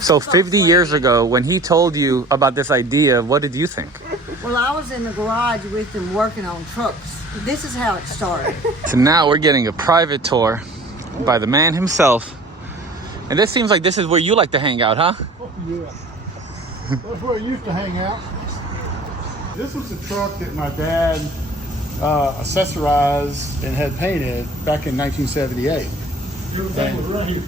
So 50 years ago, when he told you about this idea, what did you think? Well, I was in the garage with him working on trucks. This is how it started. So now we're getting a private tour by the man himself. And this seems like this is where you like to hang out, huh? Oh, yeah. That's where I used to hang out. This was a truck that my dad accessorized and had painted back in 1978. Everything was right here.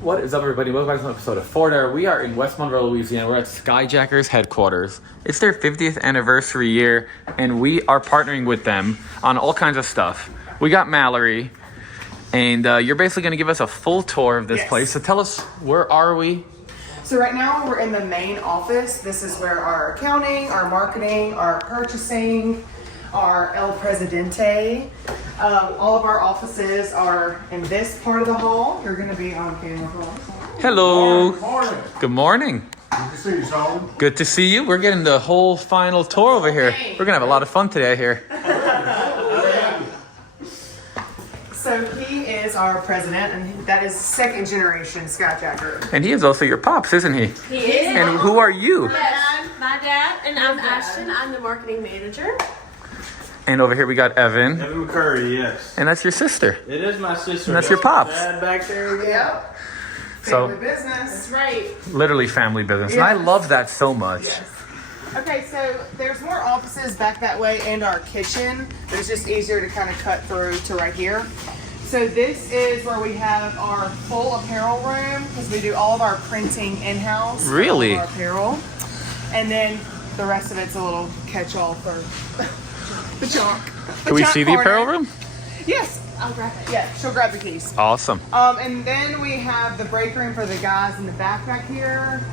What is up, everybody? Welcome back to another episode of Ford Air. We are in West Monroe, Louisiana. We're at Skyjacker's headquarters. It's their 50th anniversary year, and we are partnering with them on all kinds of stuff. We got Mallory, and you're basically going to give us a full tour of this place. So tell us, where are we? So right now we're in the main office. This is where our accounting, our marketing, our purchasing, our El Presidente, all of our offices are in this part of the hall. You're going to be on camera for us. Hello. Good morning. Good morning. Good to see you, Solomon. Good to see you. We're getting the whole final tour over here. We're going to have a lot of fun today here. So he is our president, and that is second generation Skyjacker. And he is also your pops, isn't he? He is. And who are you? My dad, and I'm Ashton. I'm the marketing manager. And over here we got Evan. Evan McCurry, yes. And that's your sister. It is my sister. And that's your pops. Dad back there again. Yep. So- Family business. That's right. Literally family business. And I love that so much. Yes. Okay, so there's more offices back that way and our kitchen, but it's just easier to kind of cut through to right here. So this is where we have our full apparel room because we do all of our printing in-house. for Really? all of our apparel. And then the rest of it's a little catch-all for the junk. Can we see the apparel room? Yes. I'll grab it. Yeah, she'll grab the keys. Awesome. And then we have the break room for the guys in the back here.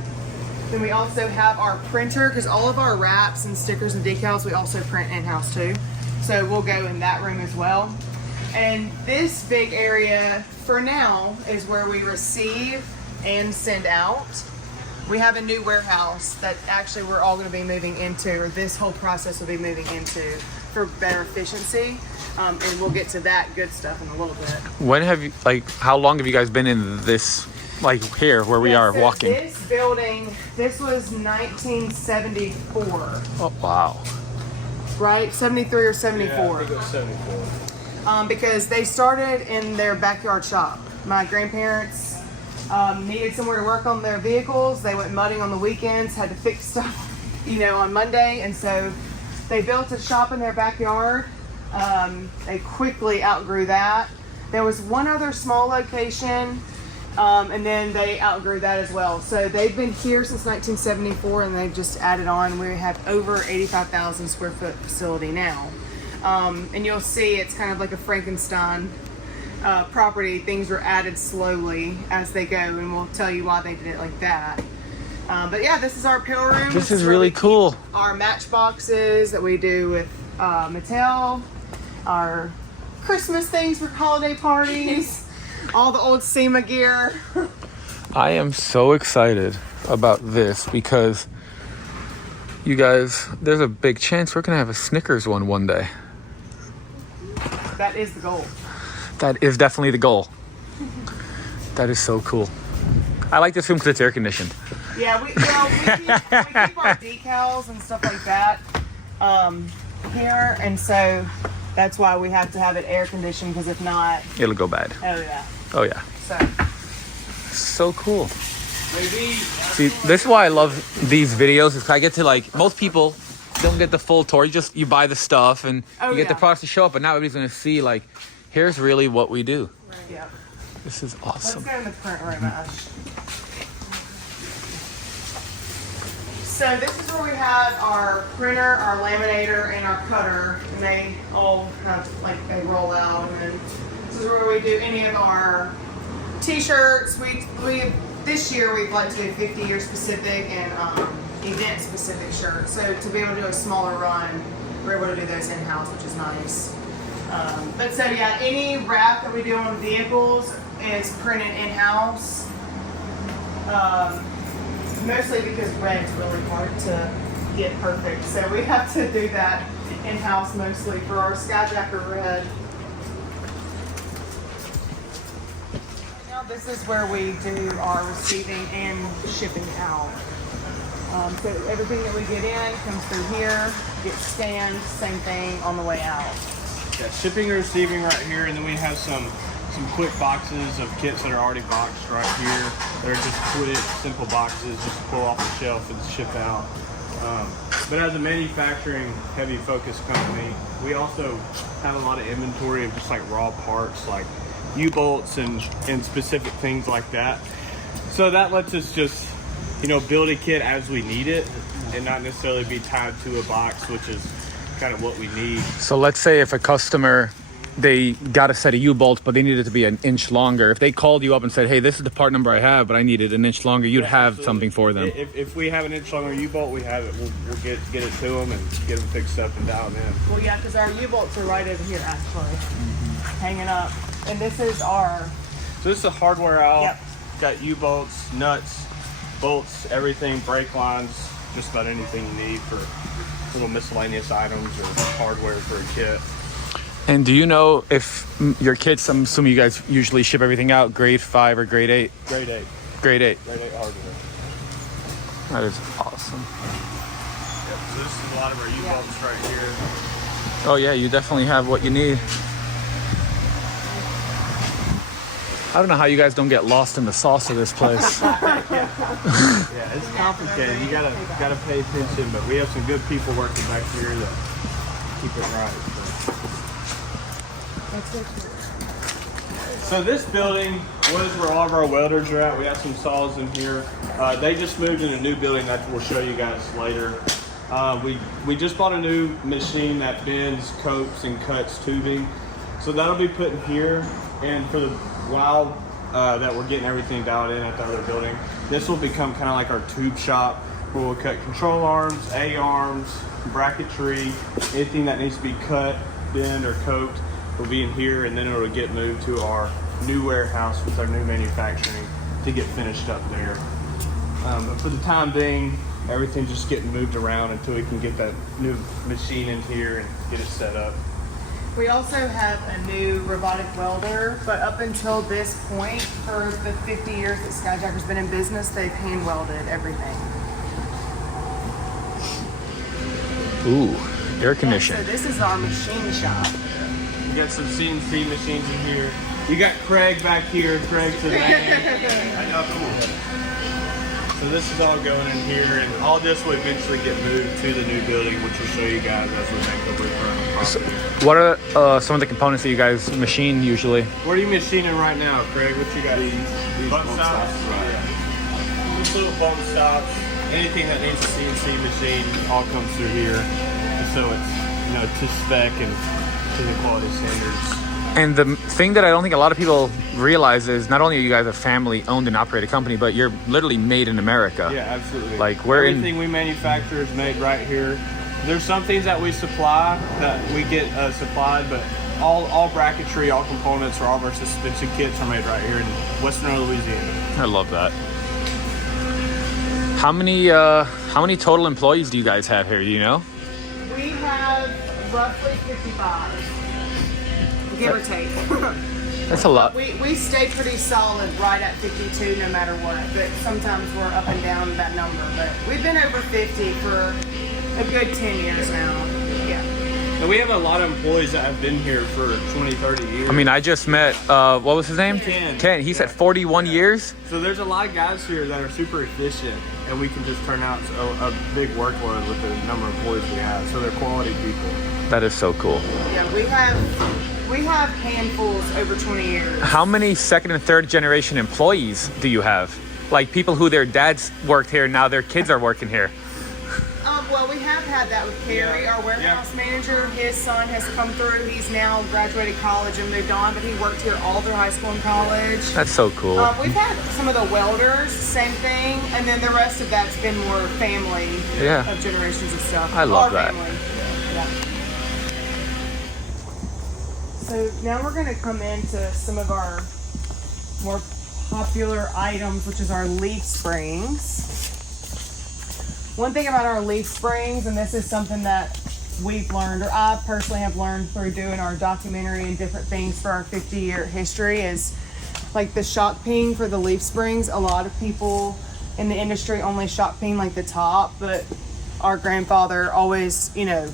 Then we also have our printer because all of our wraps and stickers and decals we also print in-house too. So we'll go in that room as well. And this big area for now is where we receive and send out. We have a new warehouse that actually we're all going to be moving into, or this whole process will be moving into for better efficiency. And we'll get to that good stuff in a little bit. When have you, how long have you guys been in this, here where we are So walking? This building, this was 1974, Oh, wow. right? 73 or 74. Yeah, I think it was 74. Because they started in their backyard shop. My grandparents needed somewhere to work on their vehicles. They went mudding on the weekends, had to fix stuff, on Monday. And so they built a shop in their backyard. They quickly outgrew that. There was one other small location, and then they outgrew that as well. So they've been here since 1974, and they've just added on. We have over 85,000 square foot facility now. And you'll see it's kind of like a Frankenstein property. Things were added slowly as they go, and we'll tell you why they did it like that. But yeah, this is our apparel room. This is really cool. Our matchboxes that we do with Mattel, our Christmas things for holiday parties, all the old SEMA gear. I am so excited about this because you guys, there's a big chance we're going to have a Snickers one day. That is the goal. That is definitely the goal. That is so cool. I like this room because it's air conditioned. Yeah, we keep our decals and stuff like that here, and so that's why we have to have it air conditioned, because if not, It'll go bad. oh yeah. Oh, yeah. So So cool. See, this is why I love these videos. Is I get to most people don't get the full tour. You buy the stuff and you get the products to show up, but now everybody's gonna see here's really what we do. yeah. This is Let's awesome. go in the print room, Ash. So this is where we have our printer, our laminator, and our cutter, and they all have they roll out. And then this is where we do any of our t-shirts. We this year we'd like to do 50-year specific and event specific shirts. So to be able to do a smaller run, we're able to do those in-house, which is nice. But so yeah, any wrap that we do on vehicles is printed in-house. Mostly because red's really hard to get perfect. So we have to do that in-house mostly for our Skyjacker red. Now this is where we do our receiving and shipping out. So everything that we get in comes through here, gets scanned, same thing on the way out. Yeah, shipping and receiving right here, and then we have some quick boxes of kits that are already boxed right here. They're just quick, simple boxes, just pull off the shelf and ship out. But as a manufacturing heavy focused company, we also have a lot of inventory of just like raw parts like U-bolts and specific things like that. So that lets us just, you know, build a kit as we need it and not necessarily be tied to a box, which is kind of what we need. So let's say if a customer, they got a set of U-bolts, but they needed to be an inch longer. If they called you up and said, hey, this is the part number I have, but I need it an inch longer, you'd have Absolutely. something for them. If we have an inch longer U-bolt, we have it. We'll get it to them and get them fixed up and dialed in. Well, yeah, because our U-bolts are right over here, actually, hanging up. And this is our... So this is a hardware aisle. Yep. Got U-bolts, nuts, bolts, everything, brake lines, just about anything you need for little miscellaneous items or hardware for a kit. And do you know if your kits, I'm assuming you guys usually ship everything out grade 5 or grade 8? Grade 8. Grade 8. Grade 8 hardware. That is awesome. Yep. So this is a lot of our U-bolts right here. Oh yeah, you definitely have what you need. I don't know how you guys don't get lost in the sauce of this place. Yeah, it's complicated. You gotta pay attention, but we have some good people working back here that keep it right. So this building was where all of our welders are at. We have some saws in here. They just moved in a new building that we'll show you guys later. We just bought a new machine that bends, coats, and cuts tubing. So that'll be put in here. And for the while that we're getting everything dialed in at the other building, this will become kind of like our tube shop where we'll cut control arms, A-arms, bracketry, anything that needs to be cut, bend, or coat will be in here, and then it'll get moved to our new warehouse with our new manufacturing to get finished up there. But for the time being, everything's just getting moved around until we can get that new machine in here and get it set up. We also have a new robotic welder, but up until this point, for the 50 years that Skyjacker's been in business, they've hand welded everything. Ooh, air So conditioning. this is our machine shop. We got some CNC machines in here. You got Craig back here. Craig's the man. How cool. So this is all going in here, and all this will eventually get moved to the new building, which we'll show you guys as we make the blueprint. So what are some of the components that you guys machine usually? What are you machining right now, Craig? What you got? These button stops? Right. Yeah. These little button stops. Anything that needs a CNC machine all comes through here. So it's, you know, to spec and to the quality standards. And the thing that I don't think a lot of people realize is not only are you guys a family-owned and operated company, but you're literally made in America. Yeah, absolutely. Like everything we manufacture is made right here. There's some things that we supply that we get supplied, but all bracketry, all components, or all of our suspension kits are made right here in West Monroe, Louisiana. I love that. How many total employees do you guys have here? Do you know? We have roughly 55, give or take. That's a lot. We stay pretty solid right at 52 no matter what, but sometimes we're up and down that number. But we've been over 50 for a good 10 years now. Yeah. And we have a lot of employees that have been here for 20, 30 years. I mean, I just met, what was his name? Ken. He said 41 years? So there's a lot of guys here that are super efficient, and we can just turn out a big workload with the number of employees we have. So they're quality people. That is so cool. Yeah, we have handfuls over 20 years. How many second and third generation employees do you have? Like people who their dads worked here, now their kids are working here. Well, we have had that with Kerry, our warehouse manager. His son has come through. He's now graduated college and moved on, but he worked here all through high school and college. That's so cool. We've had some of the welders, same thing, and then the rest of that's been more family of generations of stuff. I love that. Family. Yeah. So now we're going to come into some of our more popular items, which is our leaf springs. One thing about our leaf springs, and this is something that we've learned, or I personally have learned through doing our documentary and different things for our 50-year history, is like the shock peen for the leaf springs. A lot of people in the industry only shock peen like the top, but our grandfather always, you know,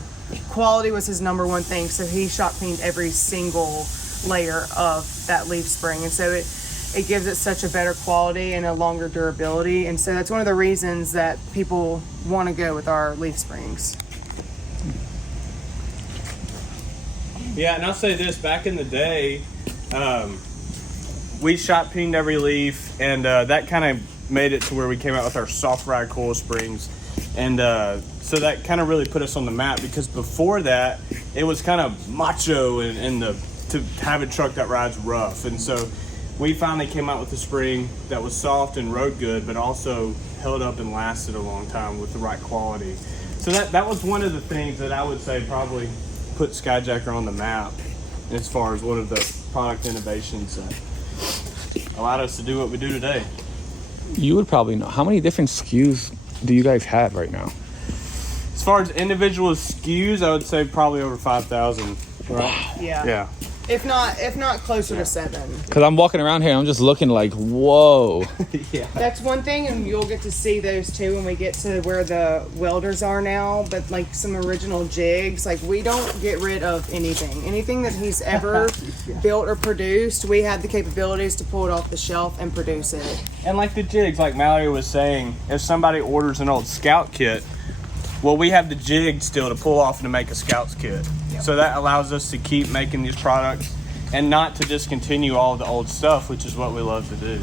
quality was his number one thing. So he shock peened every single layer of that leaf spring. And so it gives it such a better quality and a longer durability. And so that's one of the reasons that people want to go with our leaf springs. Yeah, and I'll say this, back in the day, we shot peened every leaf, and that kind of made it to where we came out with our soft ride coil springs. And so that kind of really put us on the map, because before that, it was kind of macho to have a truck that rides rough. And so we finally came out with a spring that was soft and rode good, but also held up and lasted a long time with the right quality. So that was one of the things that I would say probably put Skyjacker on the map as far as one of the product innovations that allowed us to do what we do today. You would probably know. How many different SKUs do you guys have right now? As far as individual SKUs, I would say probably over 5,000. Wow. Yeah. If not closer to 7. Because I'm walking around here and I'm just looking like, whoa. Yeah. That's one thing, and you'll get to see those too when we get to where the welders are now. But like some original jigs, like we don't get rid of anything that he's ever built or produced. We have the capabilities to pull it off the shelf and produce it. And like the jigs, like Mallory was saying, if somebody orders an old Scout kit, well, we have the jig still to pull off and to make a Scout's kit. So that allows us to keep making these products and not to discontinue all the old stuff, which is what we love to do.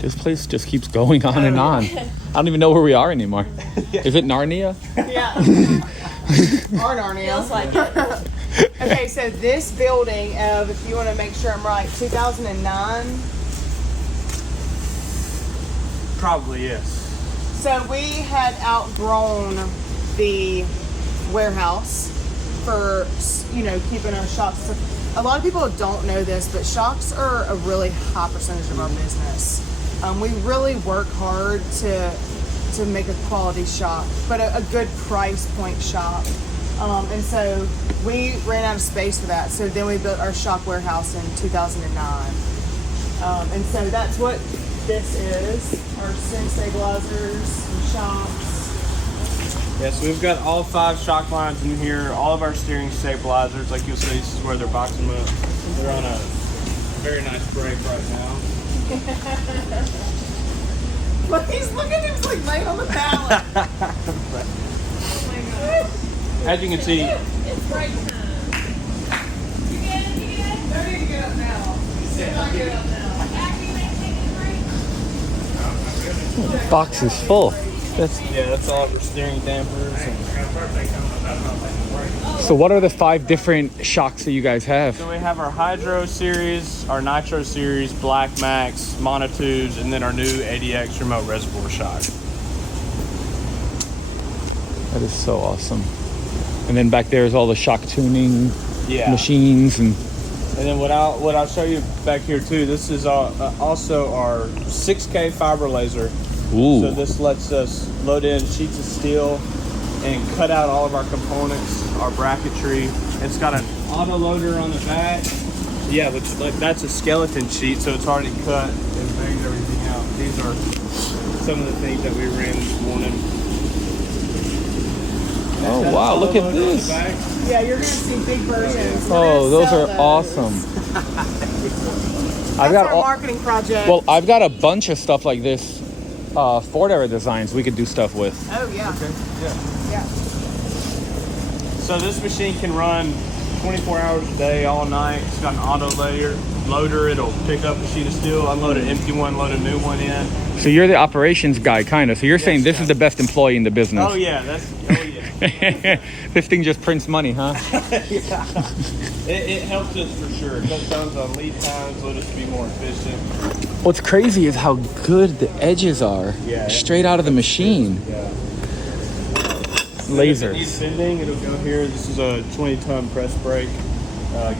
This place just keeps going on and on. I don't even know where we are anymore. Is it Narnia? Yeah. Our Narnia. Feels like it. Okay, so this building of, if you want to make sure I'm right, 2009. Probably, yes. So we had outgrown the warehouse for, you know, keeping our shocks. A lot of people don't know this, but shocks are a really high percentage of our business. We really work hard to make a quality shock, but a good price point shock. And so we ran out of space for that. So then we built our shock warehouse in 2009. And so that's what this is, our string stabilizers and shocks. Yes, we've got all 5 shock lines in here, all of our steering stabilizers. Like you'll see, this is where they're boxing them up. They're on a very nice break right now. But look at him, he's like laying on the pallet. Oh my God. As you can see, It's break time. You get it? You get it? Don't need to get up now. He's not get up now. Back, you may take a break. Box is full. that's all of our steering dampers. So what are the 5 different shocks that you guys have? So we have our Hydro series, our Nitro series, Black Max, Monotubes, and then our new ADX remote reservoir shock. That is so awesome. And then back there is all the shock tuning Yeah. machines and And then what I'll show you back here too, this is also our 6K fiber laser. ooh. So this lets us load in sheets of steel and cut out all of our components, our bracketry. It's got an auto loader on the back. Yeah, which that's a skeleton sheet, so it's already cut and bangs everything out. These are some of the things that we ran this morning. Oh That's wow, auto look at loader on the this. back. Yeah, you're gonna see big versions. Oh, those are awesome. I've That's got our marketing project. well, I've got a bunch of stuff like this. Ford era designs we could do stuff with. Oh yeah. Okay, yeah. Yeah. So this machine can run 24 hours a day, all night. It's got an auto loader. It'll pick up a sheet of steel, unload an empty one, load a new one in. So you're the operations guy, kind of. So you're saying this is the best employee in the business. Oh yeah, yeah. This thing just prints money, huh? It helps us for sure. It cuts down on lead times, let us be more efficient. What's crazy is how good the edges are. Yeah. Straight out of the machine. Yeah. If it needs Lasers. bending, it'll go here. This is a 20-ton press brake.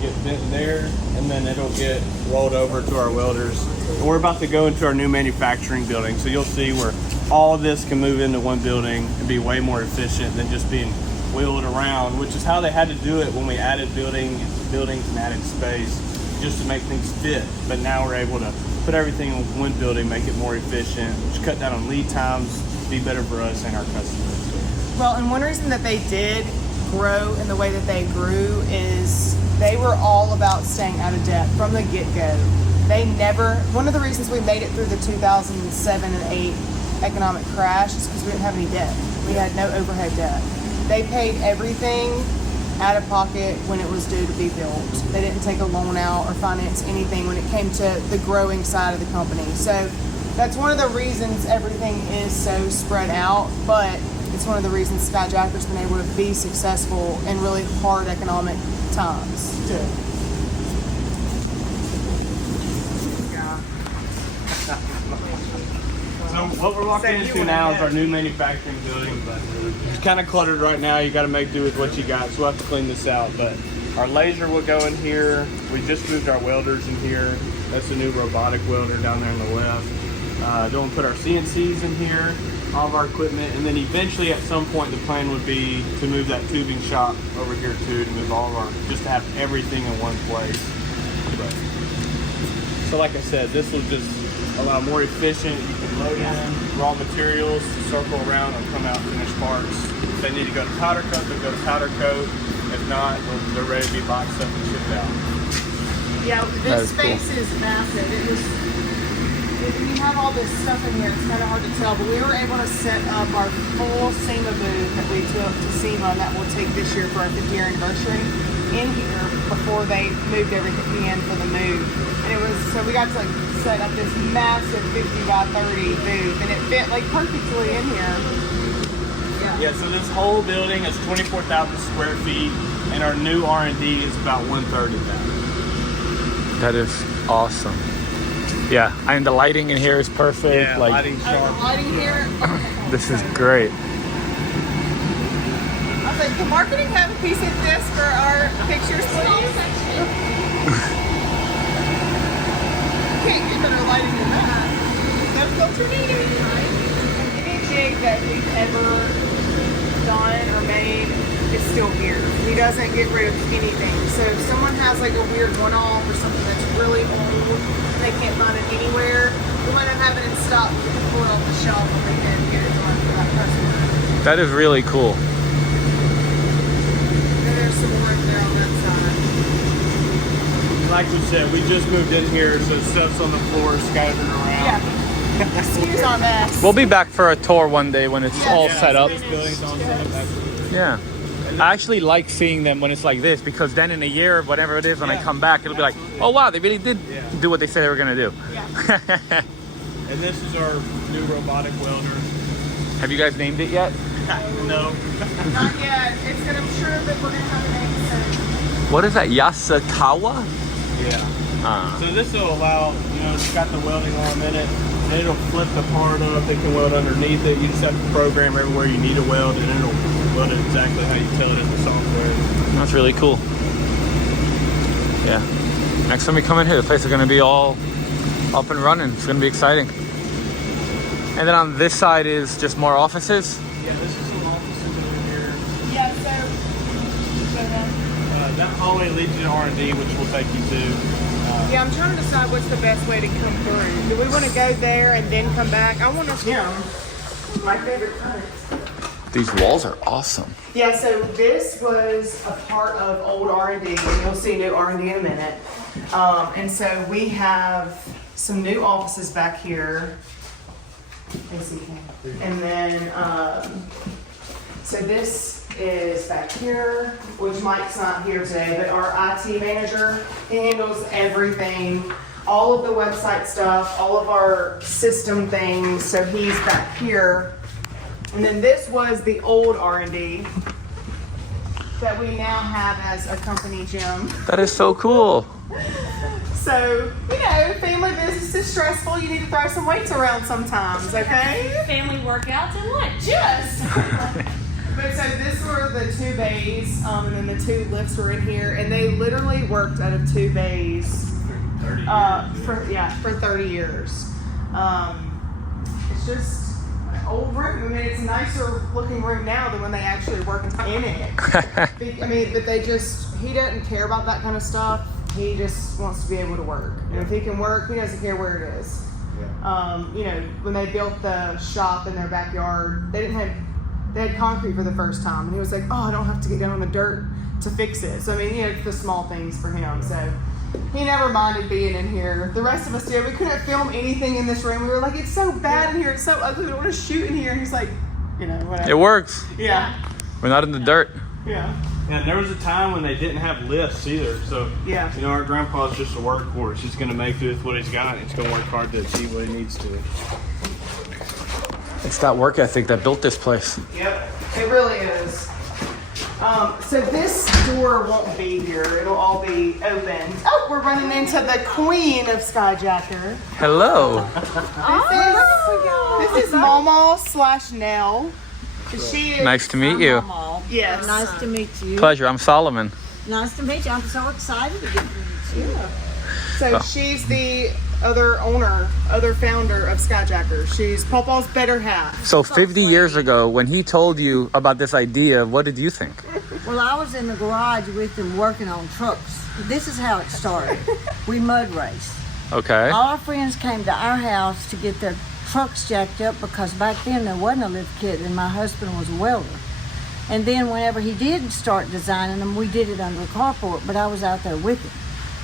Get bent there, and then it'll get rolled over to our welders. And we're about to go into our new manufacturing building, so you'll see where all of this can move into one building and be way more efficient than just being wheeled around, which is how they had to do it when we added buildings and added space. just to make things fit. But now we're able to put everything in one building, make it more efficient, which cut down on lead times, be better for us and our customers. Well, and one reason that they did grow in the way that they grew is they were all about staying out of debt from the get-go. They never, one of the reasons we made it through the 2007 and 8 economic crash is because we didn't have any debt. We had no overhead debt. They paid everything out of pocket when it was due to be built. They didn't take a loan out or finance anything when it came to the growing side of the company. So that's one of the reasons everything is so spread out, but it's one of the reasons Skyjacker's been able to be successful in really hard economic times too. So what we're walking into now is our new manufacturing building. It's kind of cluttered right now. You got to make do with what you got. So we'll have to clean this out. But our laser will go in here. We just moved our welders in here. That's a new robotic welder down there on the left. Then we'll put our CNCs in here, all of our equipment, and then eventually at some point the plan would be to move that tubing shop over here too, to move all of our, just to have everything in one place. But, so like I said, this will just allow more efficient. You can load in raw materials, circle around, and come out finished parts. If they need to go to powder coat, they'll go to powder coat. If not, they're ready to be boxed up and shipped out. Yeah, this space is massive. It was, when you have all this stuff in here, it's kind of hard to tell, but we were able to set up our full SEMA booth that we took to SEMA that we'll take this year for our 50-year anniversary in here before they moved everything in for the move. And it was, so we got to like set up this massive 50 by 30 booth, and it fit like perfectly in here. Yeah, so this whole building is 24,000 square feet, and our new R&D is about 1/3 of that. That is awesome. Yeah, and the lighting in here is perfect. Yeah, like lighting sharp. The lighting here. this is great. I was like, can marketing have a piece of this for our pictures, please? Can't get better lighting than that. No filter needed. Any jig that we've ever done or made is still here. He doesn't get rid of anything. So if someone has like a weird one-off or something that's really old, they can't find it anywhere, we might not have it in stock. We can pull it off the shelf and we can get it done for that customer. That is really cool. And there's some more in there on that side. Like we said, we just moved in here, so stuff's on the floor, scattered around. Yeah. Excuse our mess. We'll be back for a tour one day when it's all Yeah, set up. This building's all set up. Yeah. I actually like seeing them when it's like this, because then in a year, whatever it is, when I come back, it'll be like, oh wow, they really did do what they said they were gonna do. Yeah. And this is our new robotic welder. Have you guys named it yet? No. Not yet. I'm sure that we're gonna have a name soon. What is that? Yasakawa? Yeah. So this will allow, it's got the welding arm in it, and it'll flip the part up. They can weld underneath it. You just have to program everywhere you need to weld, and it'll weld it exactly how you tell it in the software. That's really cool. Yeah. Next time we come in here, the place is going to be all up and running. It's going to be exciting. And then on this side is just more offices. Yeah, this is some offices over here. Yeah, so That hallway leads you to R&D, which we'll take you to. yeah, I'm trying to decide what's the best way to come through. Do we want to go there and then come back? I want to my favorite kind. These walls are awesome. Yeah, so this was a part of old R&D, and you'll see new R&D in a minute. And so we have some new offices back here. And then, so this is back here, which Mike's not here today, but our IT manager handles everything, all of the website stuff, all of our system things. So he's back here. And then this was the old R&D that we now have as a company gym. That is so cool. So, family business is stressful. You need to throw some weights around sometimes, okay? Family workouts and lunch. Yes. But so this were the 2 bays, and then the 2 lifts were in here, and they literally worked out of 2 bays for 30 years. It's just an old room. I mean, it's a nicer looking room now than when they actually work in it. But he doesn't care about that kind of stuff. He just wants to be able to work. And if he can work, he doesn't care where it is. You know, when they built the shop in their backyard, they had concrete for the first time. And he was like, oh, I don't have to get down on the dirt to fix it. So, I mean, you know, it's the small things for him. So he never minded being in here. The rest of us did. We couldn't film anything in this room. We were like, it's so bad in here. It's so ugly. We don't want to shoot in here. And he's like, you know, whatever. It works. Yeah. We're not in the dirt. Yeah. And there was a time when they didn't have lifts either. So, Yeah. you know, our grandpa's just a workhorse. He's going to make do with what he's got. He's going to work hard to achieve what he needs to. It's that work ethic that built this place. Yep, it really is. So this door won't be here. It'll all be open. Oh, we're running into the queen of Skyjacker. Hello. This is Mama / Nell. She is, Nice to meet you. Yes. Nice to meet you. Pleasure. I'm Solomon. Nice to meet you. I'm so excited to get to meet you. So she's the other founder of Skyjacker. She's Papa's better half. So 50 years ago, when he told you about this idea, what did you think? Well, I was in the garage with them working on trucks. This is how it started. We mud raced. Okay. All our friends came to our house to get their trucks jacked up because back then there wasn't a lift kit and my husband was a welder. And then whenever he did start designing them, we did it under a carport, but I was out there with him.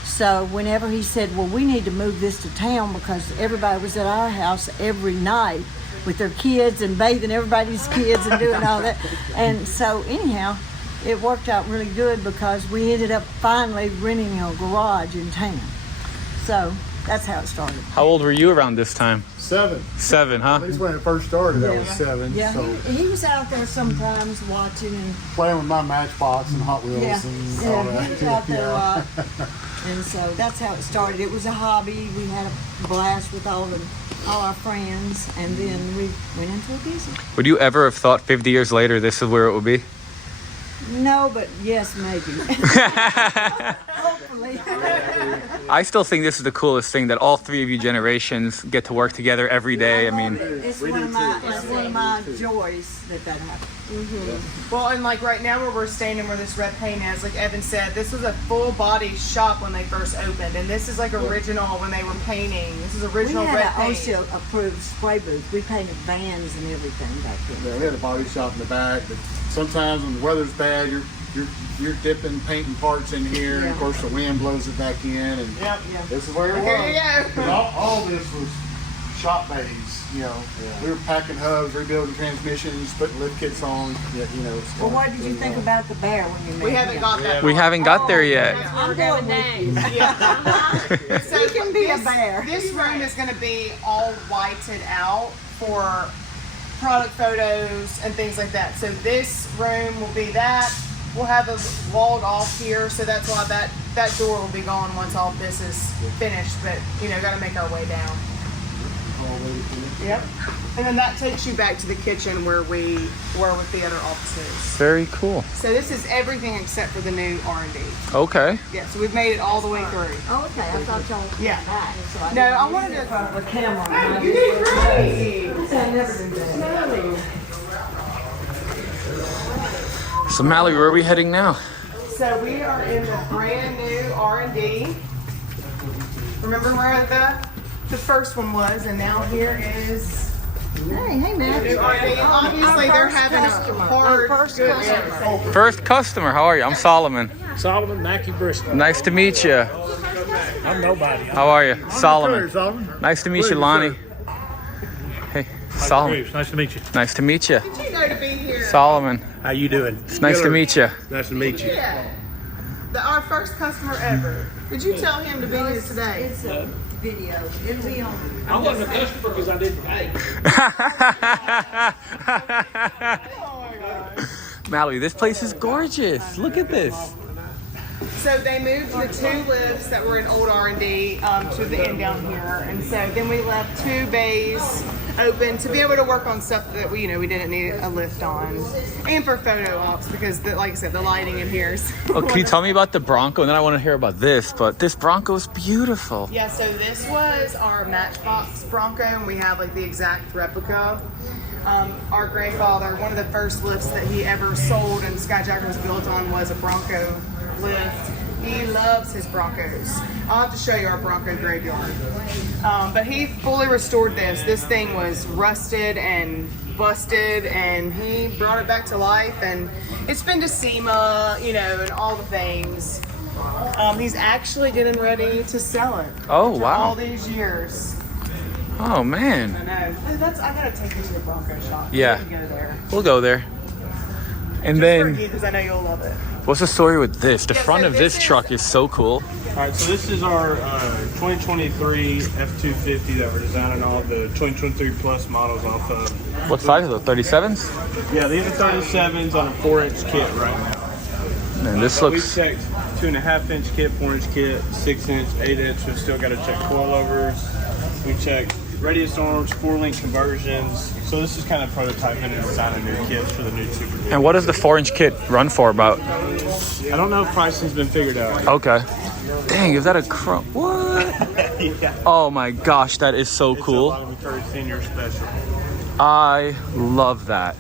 So whenever he said, well, we need to move this to town because everybody was at our house every night with their kids and bathing everybody's kids and doing all that. And so anyhow, it worked out really good because we ended up finally renting a garage in town. So that's how it started. How old were you around this time? 7. 7, huh? At least when it first started, I was 7. Yeah, So he was out there sometimes watching and playing with my Matchbox and Hot Wheels and all that. he was out there a lot. And so that's how it started. It was a hobby. We had a blast with all our friends, and then we went into a business. Would you ever have thought 50 years later this is where it would be? No, but yes, maybe. Hopefully. I still think this is the coolest thing that all 3 of you generations get to work together every day. I mean, It's one of my joys that happened. Well, and like right now where we're standing, where this red paint is, like Evan said, this was a full body shop when they first opened, and this is like original when they were painting. This is original We red had an paint. OSHA approved spray booth. We painted vans and everything back then. Yeah, we had a body shop in the back, but sometimes when the weather's bad, you're dipping, painting parts in here, and of course the wind blows it back in, and Yep. this is where it Here was. you go. But all this was shop bays, you know. We were packing hubs, rebuilding transmissions, putting lift kits on, you know. Well, what did you think about the bear when you met We haven't him? got that. we haven't got there yet. I'm going with you. So He can be a bear. This room is going to be all whited out for product photos and things like that. So this room will be that. We'll have it walled off here, so that's why that door will be gone once all this is finished. But you know, got to make our way down. Yep. And then that takes you back to the kitchen where we were with the other offices. Very cool. So this is everything except for the new R&D. Okay. Yeah. So we've made it all the way through. Oh, okay. I thought y'all were Yeah. back. So I No, didn't I wanted to. have a camera. You did great. I never do that. So Mallory, where are we heading now? So we are in the brand new R&D. Remember where the first one was, and now here is Hey, man. new R&D. Obviously, they're having a hard good First customer. How are you? I'm Solomon. Solomon Mackey Bristol. Nice to meet you. I'm nobody. How are you? Solomon. Solomon. Nice to meet you, Lonnie. Hey, Solomon. Bruce, nice to meet you. Nice to meet you. You know to be here. Solomon. How you doing? It's nice to meet you. Nice to meet you. Yeah. Our first customer ever. Did you tell him to be here today? It's a video. It'll be on. I wasn't a customer because I didn't pay. Mallory, this place is gorgeous. Look at this. So they moved the 2 lifts that were in old R&D to the end down here, and so then we left 2 bays open to be able to work on stuff that we didn't need a lift on, and for photo ops because, like I said, the lighting in here is. Oh, can you tell me about the Bronco? And then I want to hear about this, but this Bronco is beautiful. Yeah, so this was our Matchbox Bronco, and we have like the exact replica. Our grandfather, one of the first lifts that he ever sold and Skyjacker was built on was a Bronco lift. He loves his Broncos. I'll have to show you our Bronco graveyard. But he fully restored this. This thing was rusted and busted, and he brought it back to life. And it's been to SEMA, you know, and all the things. He's actually getting ready to sell it. Oh, after wow. all these years. Oh, man. I know. I gotta take you to the Bronco shop. Yeah. We can go there. We'll go there. And Just then, for you, because I know you'll love it. what's the story with this? The Yeah, front so of this this is- truck is so cool. All right, so this is our 2023 F-250 that we're designing all the 2023 plus models off of. What size are those? 37s? Yeah, these are 37s on a 4-inch kit right now. Man, this So we looks... checked 2.5-inch kit, 4-inch kit, 6-inch, 8-inch. We've still got to check coilovers. We checked radius arms, 4-link conversions. So this is kind of prototyping and designing new kits for the new Super Duty. And what does the 4-inch kit run for about? I don't know if pricing's been figured out. Okay. Dang, is that a chrome? What? Yeah. Oh my gosh, that is so It's a cool. Lonnie McCurry Sr. special. I love that.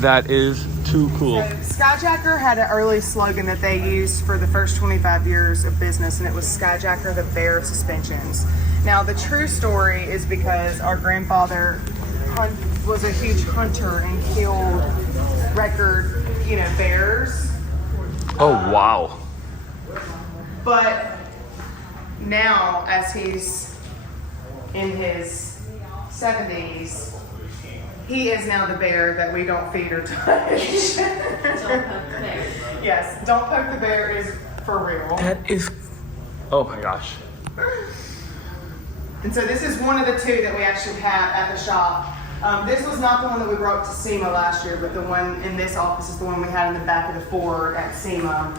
That is too cool. Skyjacker had an early slogan that they used for the first 25 years of business, and it was Skyjacker, the bear of suspensions. Now, the true story is because our grandfather was a huge hunter and killed record, you know, bears. Oh, wow. But now, as he's in his 70s, he is now the bear that we don't feed or touch. Yes, don't poke the bear is for real. That is... Oh my gosh. And so this is one of the two that we actually have at the shop. This was not the one that we brought to SEMA last year, but the one in this office is the one we had in the back of the Ford at SEMA.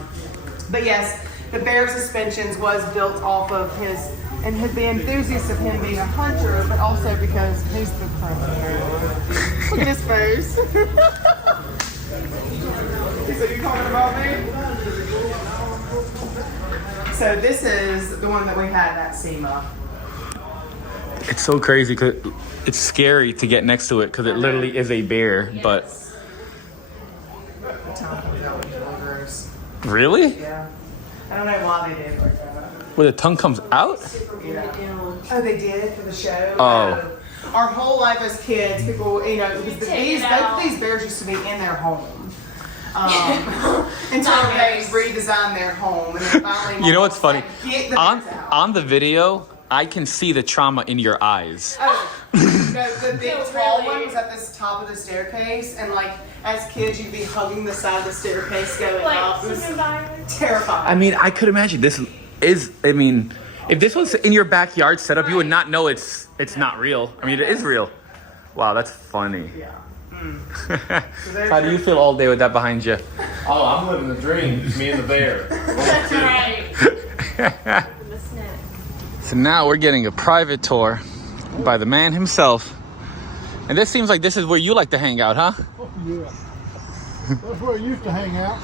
But yes, the bear suspensions was built off of his, and the enthusiast of him being a hunter, but also because he's the pro. Look at his face. So you talking about me? So this is the one that we had at SEMA. It's so crazy because it's scary to get next to it because it literally is a bear, but... The tongue comes out when it's gross. Really? Yeah. I don't know why they did it like that. Where the tongue comes out? Yeah. Oh, they did for the show? Oh. Our whole life as kids, people, you know, because both of these bears used to be in their home. Until they redesigned their home. And then finally You know what's funny? Get the On, bears out. on the video, I can see the trauma in your eyes. Oh, no, the big tall one was at this top of the staircase, and like as kids, you'd be hugging the side of the staircase going up. It was terrifying. I mean, I could imagine this is, I mean, if this was in your backyard setup, you would not know it's not real. I mean, it is real. Wow, that's funny. Yeah. How do you feel all day with that behind you? Oh, I'm living the dream. Me and the bear. Right. So now we're getting a private tour by the man himself. And this seems like this is where you like to hang out, huh? Yeah. That's where I used to hang out.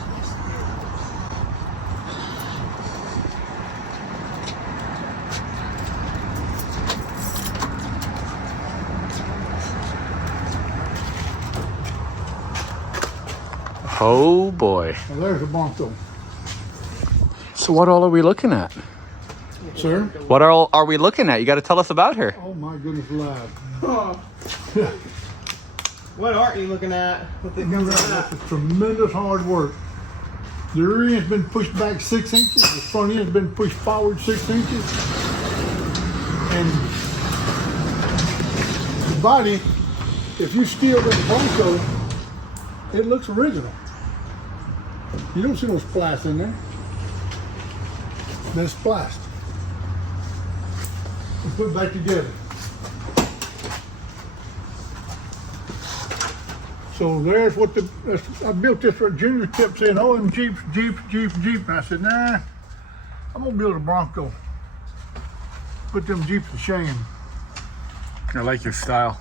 Oh boy. Well, there's a Bronco. So what all are we looking at? Sir? What all are we looking at? You got to tell us about her. Oh my goodness alive. What aren't you looking at? This is tremendous hard work. The rear end's been pushed back 6 inches. The front end's been pushed forward 6 inches. And the body, if you steal this Bronco, it looks original. You don't see no splash in there. That's splashed. And put back together. So there's what I built this for. Junior kept saying, oh, them Jeeps. And I said, nah, I'm gonna build a Bronco. Put them Jeeps to shame. I like your style.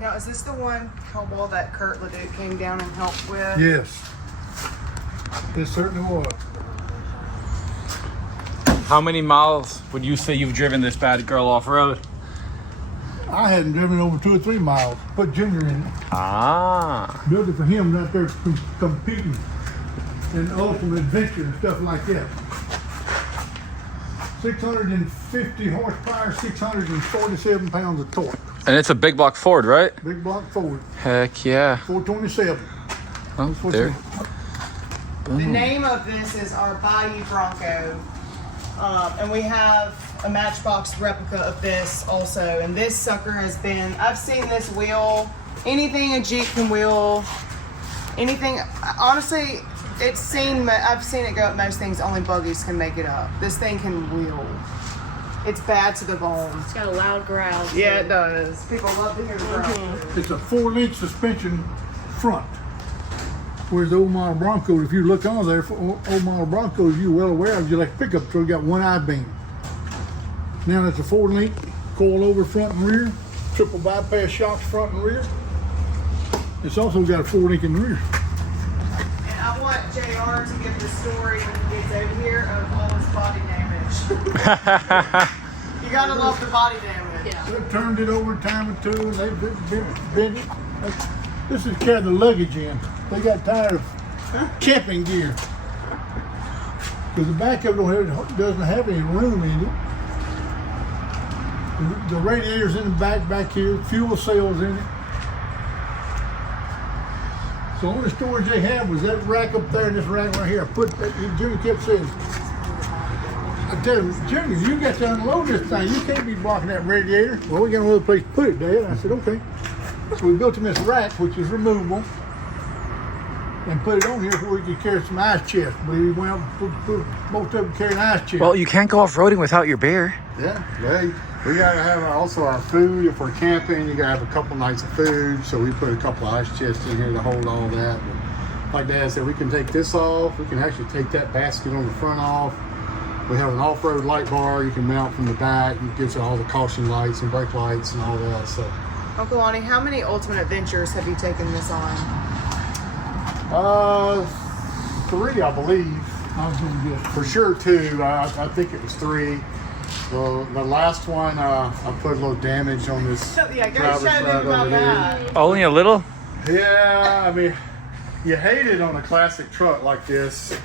Now, is this the one, Cobalt, that Kurt Leduc came down and helped with? Yes, it certainly was. How many miles would you say you've driven this bad girl off road? I hadn't driven over 2 or 3 miles. Put Junior in it. Ah. Built it for him out there competing. and ultimate adventure and stuff like that. 650 horsepower, 647 pounds of torque. And it's a big block Ford, right? Big block Ford, Heck yeah. 427. Oh, there. The name of this is our Bayou Bronco. And we have a Matchbox replica of this also. And this sucker has been, I've seen this wheel, anything a Jeep can wheel, anything, honestly, I've seen it go up most things, only buggies can make it up. This thing can wheel. It's bad to the bone. It's got a loud growl. Yeah, it does. People love to hear the growl. It's a 4-link suspension front. Whereas the old model Broncos, if you look on there, for old model Broncos, you're well aware of, you like a pickup truck, got one I-beam. Now that's a 4-link coil over front and rear, triple bypass shocks front and rear. It's also got a 4-link in the rear. And I want JR to give the story when he gets over here of all his body damage. You gotta love the body damage. Yeah. They turned it over time or two, and they've been it. This is carrying the luggage in. They got tired of camping gear. Because the back of it doesn't have any room in it. The radiator's in the back here, fuel cells in it. So the only storage they had was that rack up there and this rack right here. I put that, Jimmy kept saying, I tell him, Jimmy, you got to unload this thing. You can't be blocking that radiator. Well, we got no other place to put it, Dad. I said, okay. So we built him this rack, which is removable, and put it on here where we could carry some ice chest. But we went out and put most of them carry an ice chest. Well, you can't go off-roading without your beer. Yeah, we gotta have also our food. If we're camping, you gotta have a couple nights of food. So we put a couple of ice chests in here to hold all that. But like Dad said, we can take this off. We can actually take that basket on the front off. We have an off-road light bar you can mount from the back. It gives you all the caution lights and brake lights and all that. So, Uncle Lonnie, how many Ultimate Adventures have you taken this on? 3, I believe. I was going to guess. For sure 2. I think it was 3. Well, the last one, I put a little damage on this. Yeah, go driver's show them side about over there. that. Only a little? Yeah, I mean, you hate it on a classic truck like this,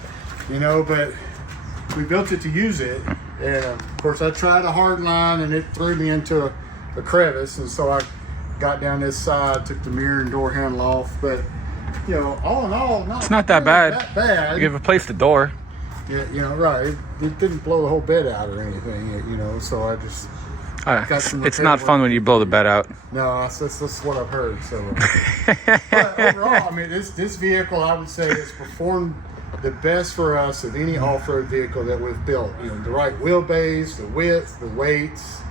you know, but we built it to use it. And of course, I tried a hard line and it threw me into a crevice. And so I got down this side, took the mirror and door handle off. But, you know, all in all, It's not that bad. That bad. You replaced the door. Yeah, you know, right. It didn't blow the whole bed out or anything, you know, so I just got some It's not fun when you blow the bed out. No, that's what I've heard. So, but overall, I mean, this vehicle, I would say, has performed the best for us of any off-road vehicle that we've built. You know, the right wheelbase, the width, the weights,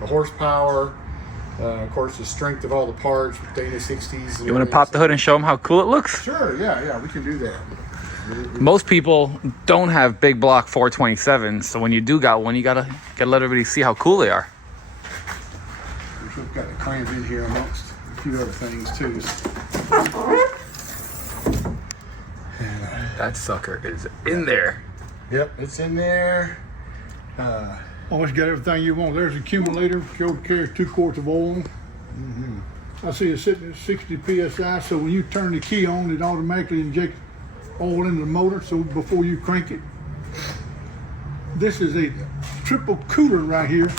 the horsepower, of course, the strength of all the parts with Dana 60s. You want to pop the hood and show them how cool it looks? Sure, yeah, we can do that. Most people don't have big block 427s, so when you do got one, you gotta let everybody see how cool they are. We've got the crayons in here amongst a few other things too. That sucker is in there. Yep, it's in there. Always got everything you want. There's an accumulator, carries 2 quarts of oil. I see it sitting at 60 psi, so when you turn the key on, it automatically injects oil into the motor, so before you crank it. This is a triple cooler right here,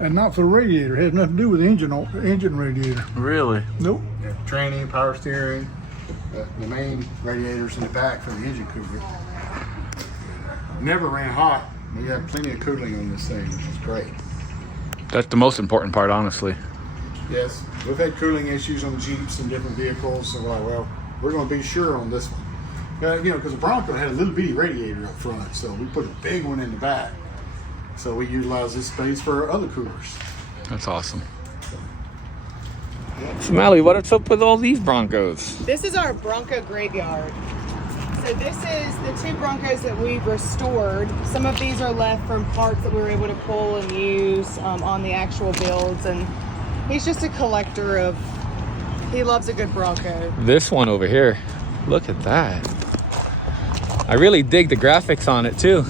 and not for the radiator. It has nothing to do with the engine radiator. Really? Nope. Yeah, training, power steering, the main radiators in the back for the engine cooler. Never ran hot. We have plenty of cooling on this thing, which is great. That's the most important part, honestly. Yes, we've had cooling issues on Jeeps and different vehicles, so well, we're going to be sure on this one. You know, because the Bronco had a little bitty radiator up front, so we put a big one in the back. So we utilize this space for our other coolers. That's awesome. So Mally, what's up with all these Broncos? This is our Bronco graveyard. So this is the 2 Broncos that we've restored. Some of these are left from parts that we were able to pull and use on the actual builds. And he's just a collector he loves a good Bronco. This one over here, look at that. I really dig the graphics on it too.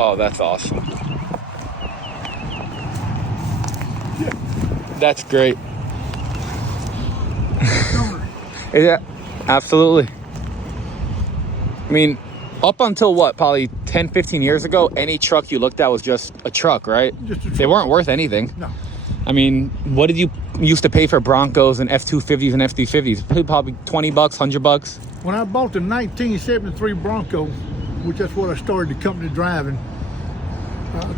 Oh, that's awesome. That's great. Yeah, absolutely. I mean, up until what, probably 10, 15 years ago, any truck you looked at was just a truck, right? Just a truck. They weren't worth anything. No. I mean, what did you used to pay for Broncos and F-250s and F-350s? Probably $20, $100. When I bought the 1973 Bronco, which that's what I started the company driving,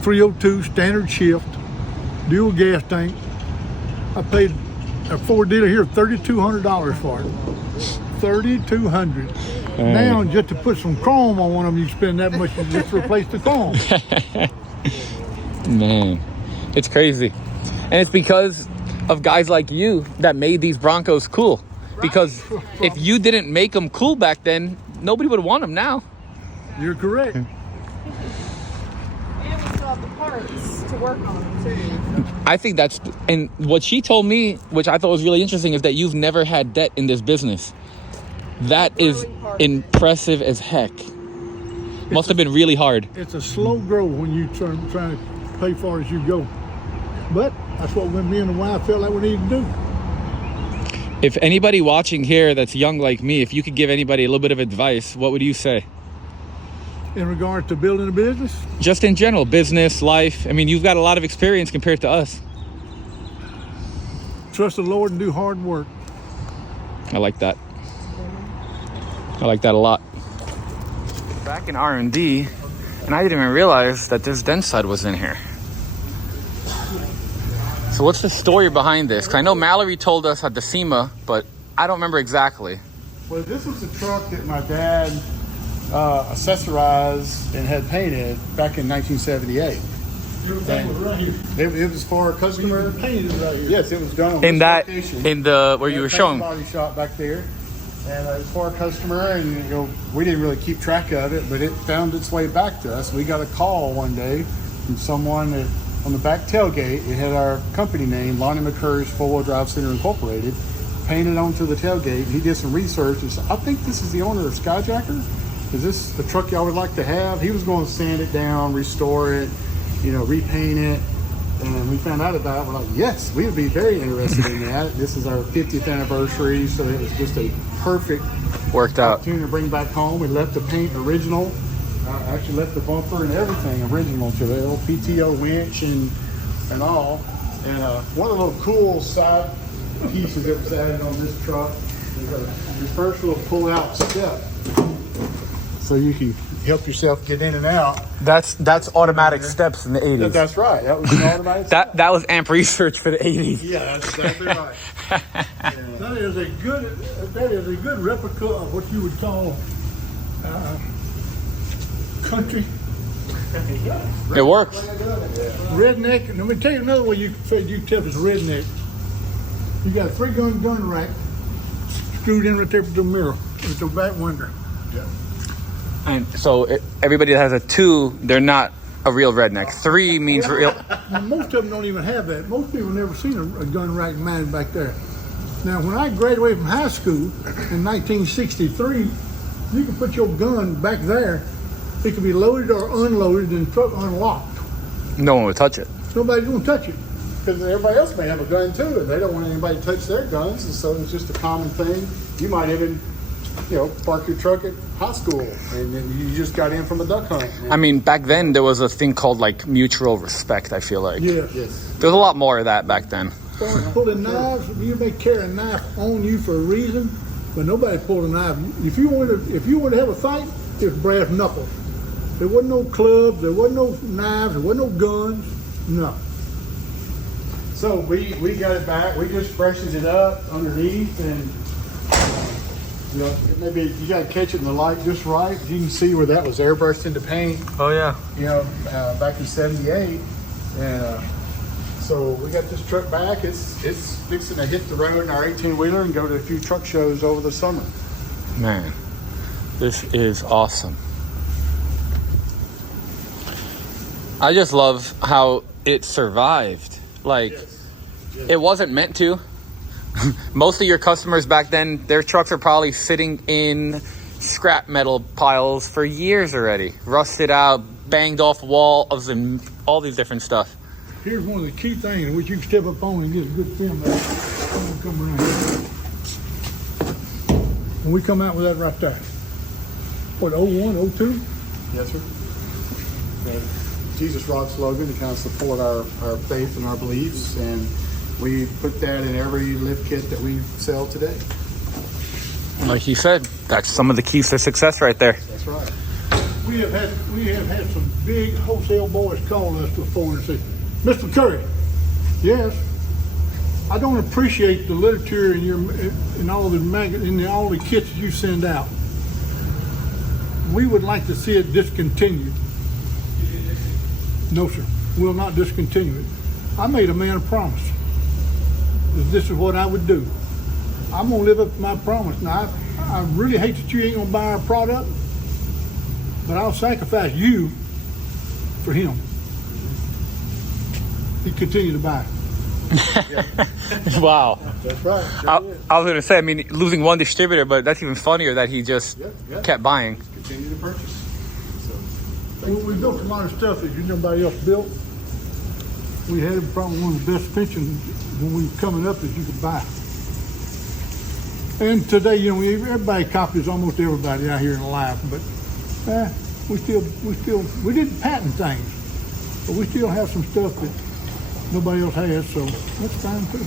302 standard shift, dual gas tank. I paid a Ford dealer here $3,200 for it. $3,200. Now, just to put some chrome on one of them, you spend that much to just replace the chrome. Man, it's crazy. And it's because of guys like you that made these Broncos cool. Because if you didn't make them cool back then, nobody would want them now. You're correct. And we still have the parts to work on them too. I think that's, and what she told me, which I thought was really interesting, is that you've never had debt in this business. That is impressive as heck. Must have been really hard. It's a slow grow when you trying to pay for it as you go. But that's what me and the wife felt like we needed to do. If anybody watching here that's young like me, if you could give anybody a little bit of advice, what would you say? In regard to building a business? Just in general, business, life. I mean, you've got a lot of experience compared to us. Trust the Lord and do hard work. I like that. I like that a lot. Back in R&D, and I didn't even realize that this dent stud was in here. So what's the story behind this? 'Cause I know Mallory told us at the SEMA, but I don't remember exactly. Well, this was the truck that my dad accessorized and had painted back in 1978. Everything was right here. It was for a customer. Painted right here. Yes, it was done on In this that, location. in the, where you were showing. Body shop back there. And it was for a customer, and we didn't really keep track of it, but it found its way back to us. We got a call one day from someone that on the back tailgate, it had our company name, Lonnie McCurry's 4-Wheel Drive Center Incorporated, painted onto the tailgate. He did some research and said, I think this is the owner of Skyjacker. Is this the truck y'all would like to have? He was going to sand it down, restore it, repaint it. And we found out about it. We're like, yes, we would be very interested in that. This is our 50th anniversary, so it was just a perfect Worked out. opportunity to bring back home. We left the paint original. Actually left the bumper and everything original to it. Old PTO winch and all. And one of the little cool side pieces that was added on this truck is a reversible pull-out step. So you can help yourself get in and out. That's automatic steps in the 80s. That's right. That was an automatic step. That was amp research for the 80s. Yeah, that's exactly right. That is a good replica of what you would call country It works. redneck. And let me tell you another way you can tell if it's redneck. You got a 3-gun rack screwed in right there with the mirror with the back window. Yeah. And so everybody that has a 2, they're not a real redneck. 3 means real. Now, most of them don't even have that. Most people never seen a gun rack mounted back there. Now, when I graduated from high school in 1963, you could put your gun back there. It could be loaded or unloaded and the truck unlocked. No one would touch it. Nobody's gonna touch it. Because everybody else may have a gun too, and they don't want anybody to touch their guns, and so it's just a common thing. You might even, park your truck at high school, and then you just got in from a duck hunt. I mean, back then there was a thing called like mutual respect, I feel like. Yeah. Yes. There was a lot more of that back then. Pulling knives, you may carry a knife on you for a reason, but nobody pulled a knife. If you wanted to have a fight, it was brass knuckles. There wasn't no clubs, there wasn't no knives, there wasn't no guns, no. So we got it back. We just freshened it up underneath, and maybe you got to catch it in the light just right. You can see where that was airbrushed into paint. Oh yeah. Back in '78, and so we got this truck back. It's fixing to hit the road in our 18-wheeler and go to a few truck shows over the summer. Man, this is awesome. I just love how it survived. Like, it wasn't meant to. Most of your customers back then, their trucks are probably sitting in scrap metal piles for years already. Rusted out, banged off walls, and all these different stuff. here's one of the key things which you can step up on and get a good film there. I'm gonna come around here. And we come out with that right there. What, 01, 02? Yes, sir. And Jesus Rock slogan to kind of support our faith and our beliefs, and we put that in every lift kit that we sell today. Like you said, that's some of the keys to success right there. That's right. We have had some big wholesale boys call us before and say, Mr. McCurry, yes, I don't appreciate the literature in all the kits that you send out. We would like to see it discontinued. No, sir, we'll not discontinue it. I made a man a promise. This is what I would do. I'm gonna live up to my promise. Now, I really hate that you ain't gonna buy our product, but I'll sacrifice you for him. He continued to buy. Wow. That's right. I was going to say, I mean, losing one distributor, but that's even funnier that he just kept buying. Continue to purchase. We built a lot of stuff that nobody else built. We had probably one of the best pensions when we were coming up that you could buy. And today, you know, everybody copies almost everybody out here in life, but we didn't patent things, but we still have some stuff that nobody else has, so that's fine too.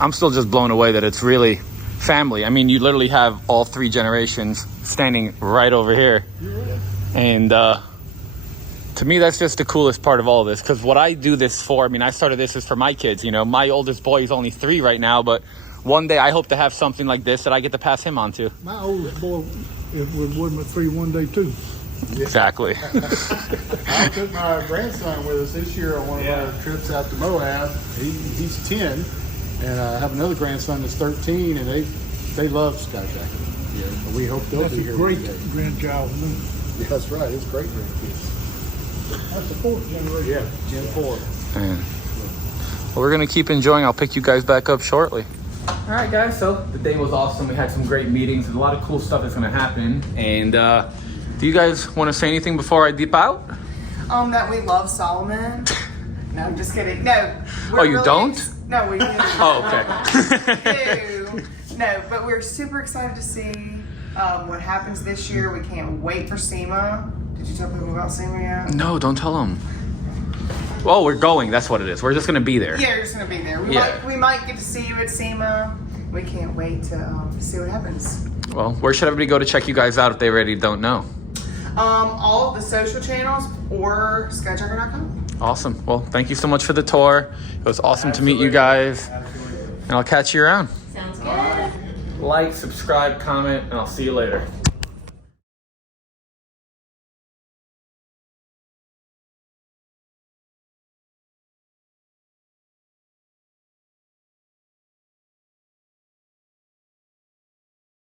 I'm still just blown away that it's really family. I mean, you literally have all three generations standing right over here. And to me, that's just the coolest part of all this, because what I do this for, I mean, I started this is for my kids. You know, my oldest boy is only 3 right now, but one day I hope to have something like this that I get to pass him on to. My oldest boy was 3 one day too. Exactly. I took my grandson with us this year on one of our trips out to Moab. He's 10, and I have another grandson that's 13, and they love Skyjacker. Yeah, we hope they'll That's be a here great one day. grandchild. Yeah, that's right. It's great grandkids. That's the 4th generation. Yeah, Gen 4. Man. Well, we're going to keep enjoying. I'll pick you guys back up shortly. All right, guys. So the day was awesome. We had some great meetings. There's a lot of cool stuff that's going to happen. And do you guys want to say anything before I dip out? That we love Solomon. No, I'm just kidding. No. Oh, you don't? No, we do. Oh, okay. We do. No, but we're super excited to see what happens this year. We can't wait for SEMA. Did you tell people about SEMA yet? No, don't tell them. Well, we're going. That's what it is. We're just going to be there. Yeah, you're just going to be there. We might get to see you at SEMA. We can't wait to see what happens. Well, where should everybody go to check you guys out if they already don't know? All of the social channels or skyjacker.com. Awesome. Well, thank you so much for the tour. It was awesome to meet you guys. And I'll catch you around. Sounds good. Like, subscribe, comment, and I'll see you later.